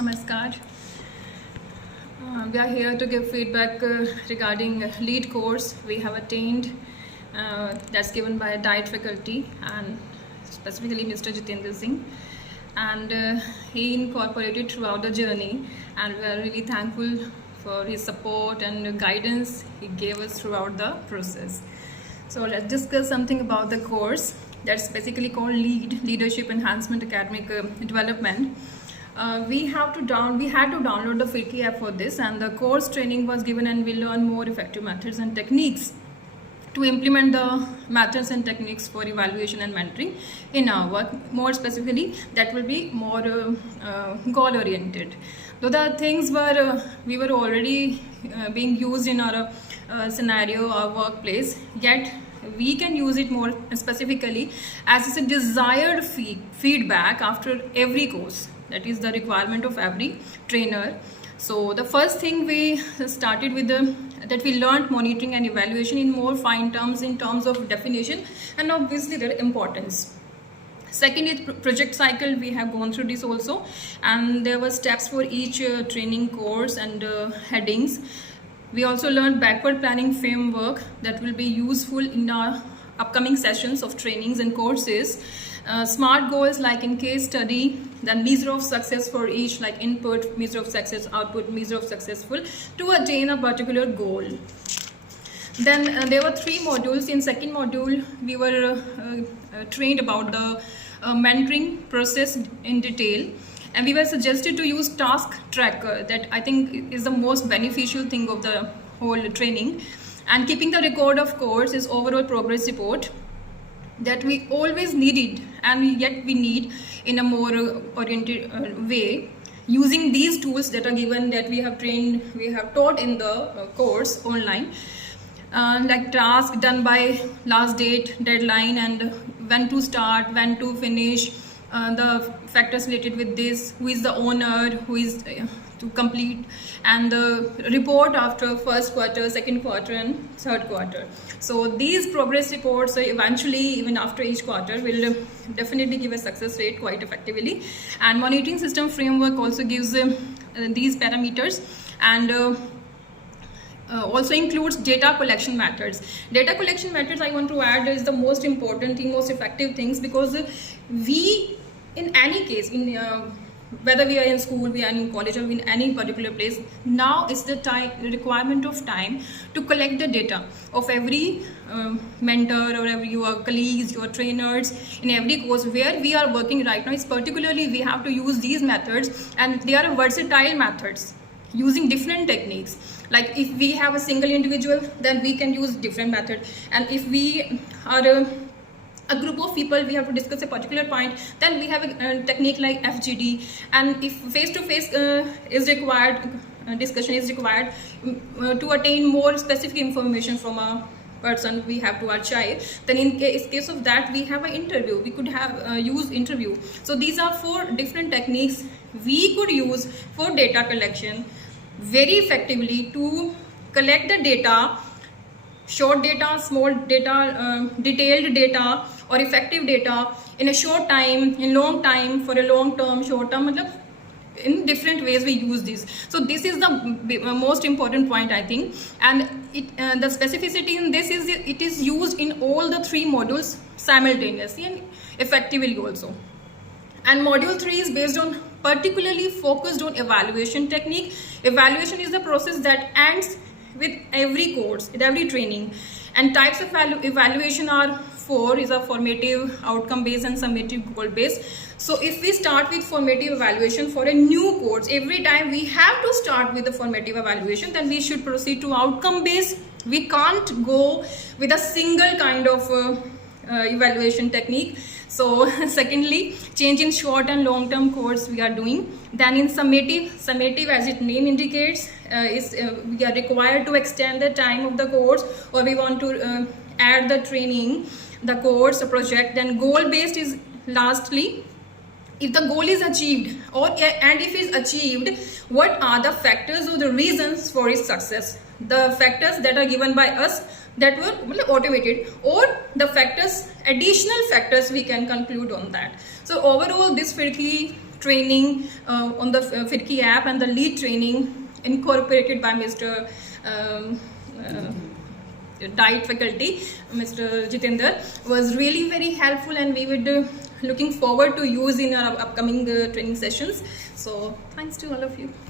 Namaskar. We are here to give feedback regarding lead course we have attained that's given by diet faculty and specifically Mr. Jitendra Singh, and he incorporated throughout the journey, and we are really thankful for his support and guidance he gave us throughout the process. So let's discuss something about the course that's basically called Leadership Enhancement Academic Development. We had to download the Firki app for this, and the course training was given, and we learn more effective methods and techniques to implement the methods and techniques for evaluation and mentoring in our work. More specifically, that will be more goal oriented. Though the things were we were already being used in our scenario or workplace, yet we can use it more specifically as it's a desired feedback after every course. That is the requirement of every trainer. So the first thing we started with that we learned monitoring and evaluation in more fine terms, in terms of definition and obviously their importance. Second is project cycle. We have gone through this also, and there were steps for each training course and headings. We also learned backward planning framework that will be useful in our upcoming sessions of trainings and courses. Smart goals like in case study, then measure of success for each, like input, measure of success, output, measure of successful to attain a particular goal. Then there were 3 modules. In second module, we were trained about the mentoring process in detail, and we were suggested to use task tracker. That I think is the most beneficial thing of the whole training, and keeping the record of course is overall progress report that we always needed and yet we need in a more oriented way, using these tools that are given, that we have taught in the course online, like task done by last date, deadline, and when to start, when to finish, the factors related with this, who is the owner, who is to complete, and the report after first quarter, second quarter, and third quarter. So these progress reports eventually, even after each quarter, will definitely give a success rate quite effectively. And monitoring system framework also gives these parameters, and also includes data collection methods. Data collection methods, I want to add, is the most important thing, most effective things, because we, in any case, whether we are in school, we are in college, or in any particular place, now is the requirement of time to collect the data of every mentor or every your colleagues, your trainers in every course where we are working right now. Is particularly we have to use these methods, and they are versatile methods using different techniques. Like if we have a single individual, then we can use different method, and if we are a group of people, we have to discuss a particular point, then we have a technique like FGD. And if face-to-face is required, discussion is required to attain more specific information from a person we have to archive, then in case of that, we have an interview. We could have use interview. So these are 4 different techniques we could use for data collection very effectively to collect the data, short data, small data, detailed data, or effective data in a short time, in long time, for a long term, short term, in different ways we use this. So this is the most important point, I think, and the specificity in this is it is used in all the 3 modules simultaneously and effectively also. And module 3 is based on, particularly focused on evaluation technique. Evaluation is the process that ends with every course, with every training. And types of evaluation are 4, is a formative, outcome based, and summative, goal based. So if we start with formative evaluation for a new course, every time we have to start with the formative evaluation, then we should proceed to outcome based. We can't go with a single kind of evaluation technique. So secondly, change in short and long term course we are doing. Then in summative, as its name indicates, we are required to extend the time of the course, or we want to add the training, the course, a project. Then goal based is lastly, if the goal is achieved, and if it's achieved, what are the factors or the reasons for its success? The factors that are given by us that were automated, or the factors, additional factors we can conclude on that. So overall, this Firki training on the Fidki app, and the lead training incorporated by Mr. Diet faculty, Mr. Jitender, was really very helpful, and we would looking forward to use in our upcoming training sessions. So thanks to all of you.